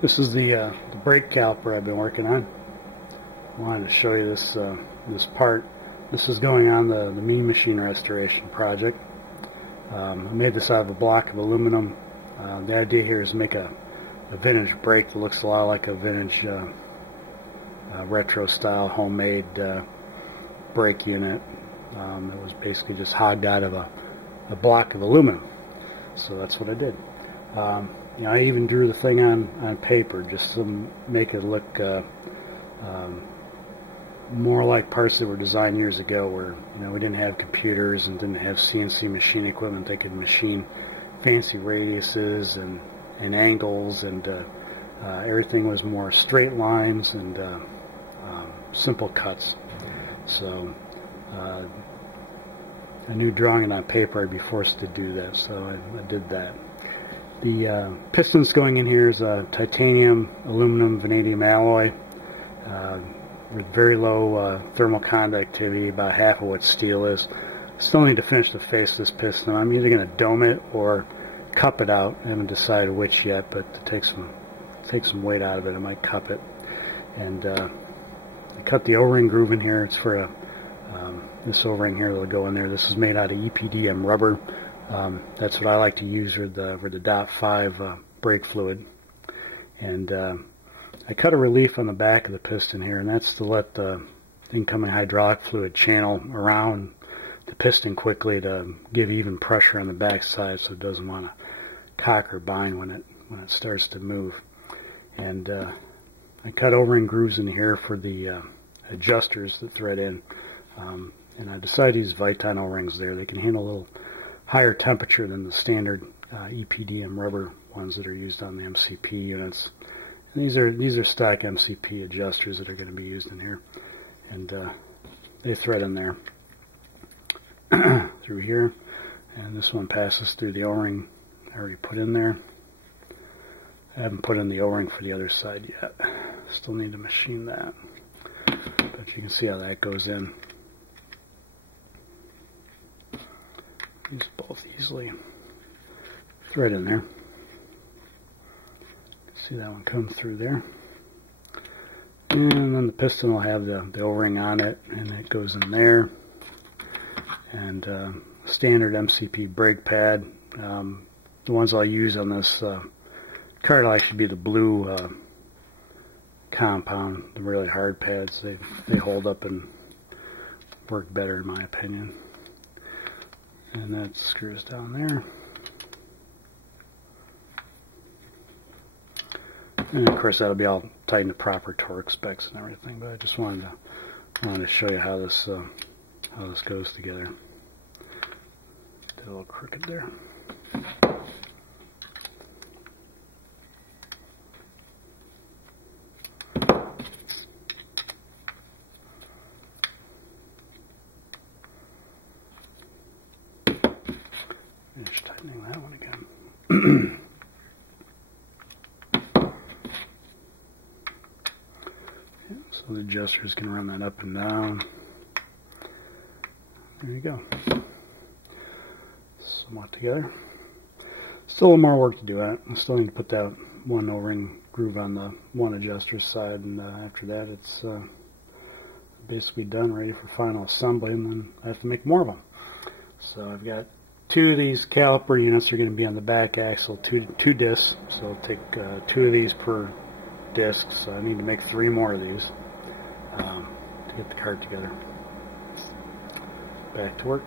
This is the brake caliper I've been working on. I wanted to show you this this part. This is going on the Mean Machine restoration project. I made this out of a block of aluminum. The idea here is to make a vintage brake that looks a lot like a vintage retro style homemade brake unit. It was basically just hogged out of a block of aluminum. So that's what I did. You know, I even drew the thing on paper just to make it look more like parts that were designed years ago, where we didn't have computers and didn't have CNC machine equipment. They could machine fancy radiuses and angles, and everything was more straight lines and simple cuts. So I knew drawing it on paper I'd be forced to do that, so I did that. The pistons going in here is a titanium, aluminum, vanadium alloy with very low thermal conductivity, about half of what steel is. Still need to finish the face of this piston. I'm either going to dome it or cup it out. I haven't decided which yet, but to take some weight out of it, I might cup it. And I cut the O-ring groove in here. It's for this O-ring here that'll go in there. This is made out of EPDM rubber. That's what I like to use for the DOT5 brake fluid. And I cut a relief on the back of the piston here, and that's to let the incoming hydraulic fluid channel around the piston quickly to give even pressure on the back side, so it doesn't want to cock or bind when it starts to move. And I cut O-ring grooves in here for the adjusters that thread in. And I decided to use Viton O-rings there. They can handle a little higher temperature than the standard EPDM rubber ones that are used on the MCP units. And these are stock MCP adjusters that are going to be used in here, and they thread in there through here, and this one passes through the O-ring I already put in there. I haven't put in the O-ring for the other side yet. Still need to machine that, but you can see how that goes in. These both easily thread in there. See that one come through there. And then the piston will have the O-ring on it, and it goes in there. And standard MCP brake pad. The ones I'll use on this Carlyle should be the blue compound, the really hard pads. They hold up and work better in my opinion. And that screws down there. And of course that'll be all tightened to proper torque specs and everything. But I just wanted to show you how this goes together. Did a little crooked there. Finish tightening that one again. So the adjusters can run that up and down. There you go. Somewhat together. Still a little more work to do on it. I still need to put that one O-ring groove on the one adjuster side, and after that it's basically done, ready for final assembly, and then I have to make more of them. So I've got two of these caliper units are going to be on the back axle, two discs, so I'll take two of these per disc, so I need to make 3 more of these to get the cart together. Back to work.